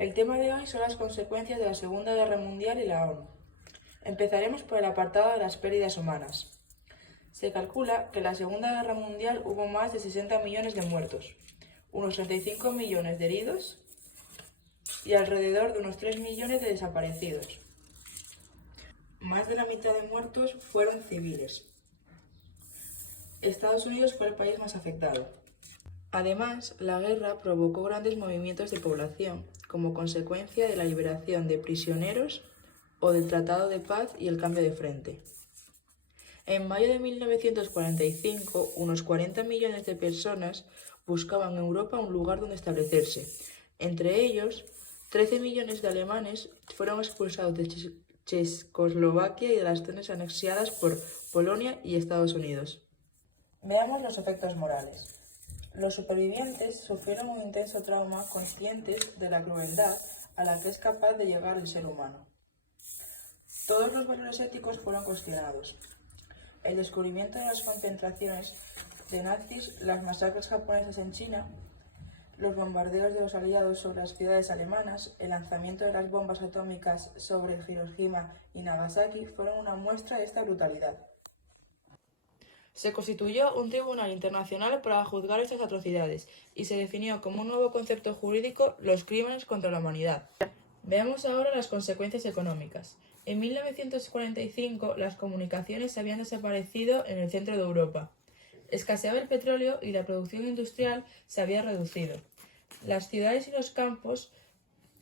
El tema de hoy son las consecuencias de la Segunda Guerra Mundial y la ONU. Empezaremos por el apartado de las pérdidas humanas. Se calcula que en la Segunda Guerra Mundial hubo más de 60 millones de muertos, unos 35 millones de heridos y alrededor de unos 3 millones de desaparecidos. Más de la mitad de muertos fueron civiles. Estados Unidos fue el país más afectado. Además, la guerra provocó grandes movimientos de población como consecuencia de la liberación de prisioneros o del Tratado de Paz y el cambio de frente. En mayo de 1945, unos 40 millones de personas buscaban en Europa un lugar donde establecerse. Entre ellos, 13 millones de alemanes fueron expulsados de Checoslovaquia y de las zonas anexiadas por Polonia y Estados Unidos. Veamos los efectos morales. Los supervivientes sufrieron un intenso trauma conscientes de la crueldad a la que es capaz de llegar el ser humano. Todos los valores éticos fueron cuestionados. El descubrimiento de las concentraciones de nazis, las masacres japonesas en China, los bombardeos de los aliados sobre las ciudades alemanas, el lanzamiento de las bombas atómicas sobre Hiroshima y Nagasaki fueron una muestra de esta brutalidad. Se constituyó un tribunal internacional para juzgar estas atrocidades y se definió como un nuevo concepto jurídico los crímenes contra la humanidad. Veamos ahora las consecuencias económicas. En 1945 las comunicaciones habían desaparecido en el centro de Europa. Escaseaba el petróleo y la producción industrial se había reducido. Las ciudades y los campos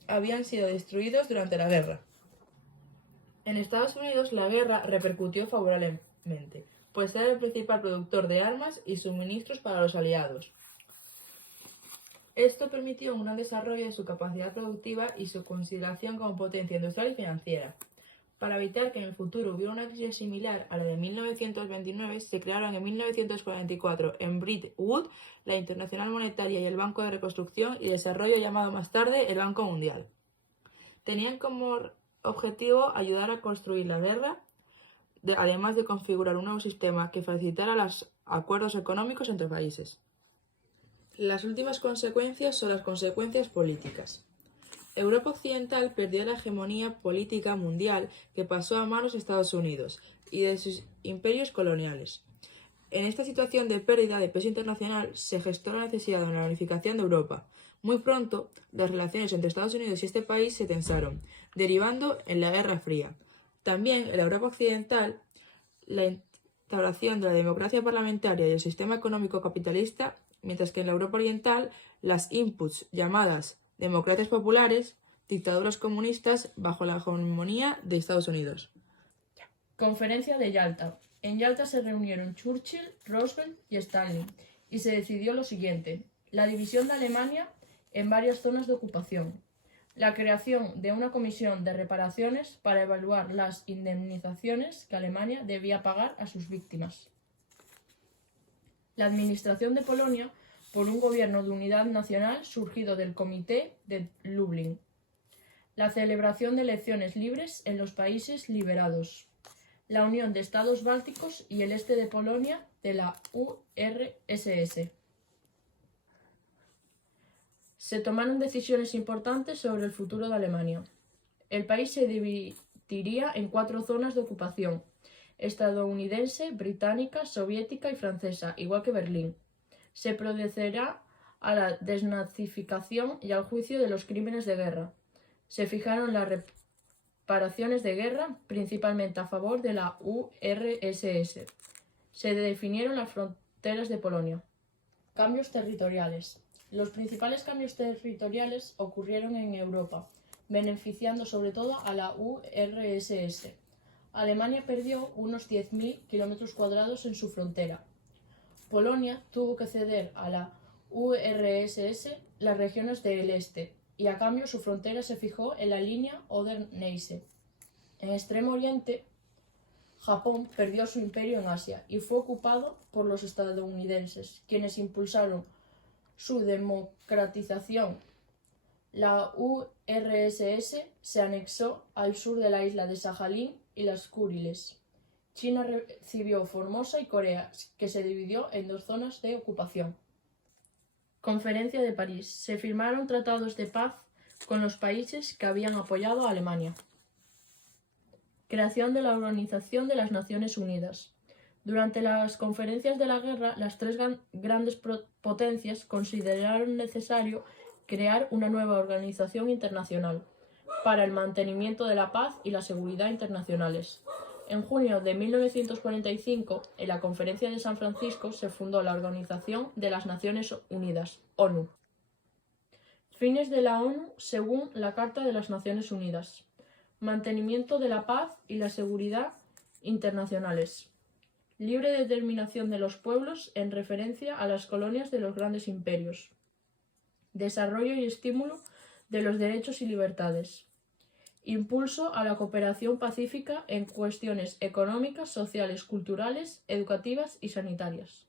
habían sido destruidos durante la guerra. En Estados Unidos la guerra repercutió favorablemente, pues era el principal productor de armas y suministros para los aliados. Esto permitió un gran desarrollo de su capacidad productiva y su consideración como potencia industrial y financiera. Para evitar que en el futuro hubiera una crisis similar a la de 1929, se crearon en 1944 en Bretton Woods la Internacional Monetaria y el Banco de Reconstrucción y Desarrollo, llamado más tarde el Banco Mundial. Tenían como objetivo ayudar a construir la guerra, además de configurar un nuevo sistema que facilitara los acuerdos económicos entre países. Las últimas consecuencias son las consecuencias políticas. Europa Occidental perdió la hegemonía política mundial que pasó a manos de Estados Unidos y de sus imperios coloniales. En esta situación de pérdida de peso internacional se gestó la necesidad de una unificación de Europa. Muy pronto, las relaciones entre Estados Unidos y este país se tensaron, derivando en la Guerra Fría. También en la Europa Occidental, la instauración de la democracia parlamentaria y el sistema económico capitalista, mientras que en la Europa Oriental, las inputs llamadas democracias populares, dictaduras comunistas bajo la hegemonía de Estados Unidos. Conferencia de Yalta. En Yalta se reunieron Churchill, Roosevelt y Stalin y se decidió lo siguiente: la división de Alemania en varias zonas de ocupación, la creación de una comisión de reparaciones para evaluar las indemnizaciones que Alemania debía pagar a sus víctimas, la administración de Polonia por un gobierno de unidad nacional surgido del Comité de Lublin, la celebración de elecciones libres en los países liberados, la unión de Estados bálticos y el este de Polonia de la URSS. Se tomaron decisiones importantes sobre el futuro de Alemania. El país se dividiría en 4 zonas de ocupación: estadounidense, británica, soviética y francesa, igual que Berlín. Se procederá a la desnazificación y al juicio de los crímenes de guerra. Se fijaron las reparaciones de guerra, principalmente a favor de la URSS. Se definieron las fronteras de Polonia. Cambios territoriales. Los principales cambios territoriales ocurrieron en Europa, beneficiando sobre todo a la URSS. Alemania perdió unos 10.000 km² en su frontera. Polonia tuvo que ceder a la URSS las regiones del este, y a cambio su frontera se fijó en la línea Oder-Neisse. En Extremo Oriente, Japón perdió su imperio en Asia y fue ocupado por los estadounidenses, quienes impulsaron su democratización. La URSS se anexó al sur de la isla de Sajalín y las Kuriles. China recibió Formosa y Corea, que se dividió en 2 zonas de ocupación. Conferencia de París. Se firmaron tratados de paz con los países que habían apoyado a Alemania. Creación de la Organización de las Naciones Unidas. Durante las conferencias de la guerra, las tres grandes potencias consideraron necesario crear una nueva organización internacional para el mantenimiento de la paz y la seguridad internacionales. En junio de 1945, en la Conferencia de San Francisco, se fundó la Organización de las Naciones Unidas, ONU. Fines de la ONU según la Carta de las Naciones Unidas. Mantenimiento de la paz y la seguridad internacionales. Libre determinación de los pueblos en referencia a las colonias de los grandes imperios. Desarrollo y estímulo de los derechos y libertades. Impulso a la cooperación pacífica en cuestiones económicas, sociales, culturales, educativas y sanitarias.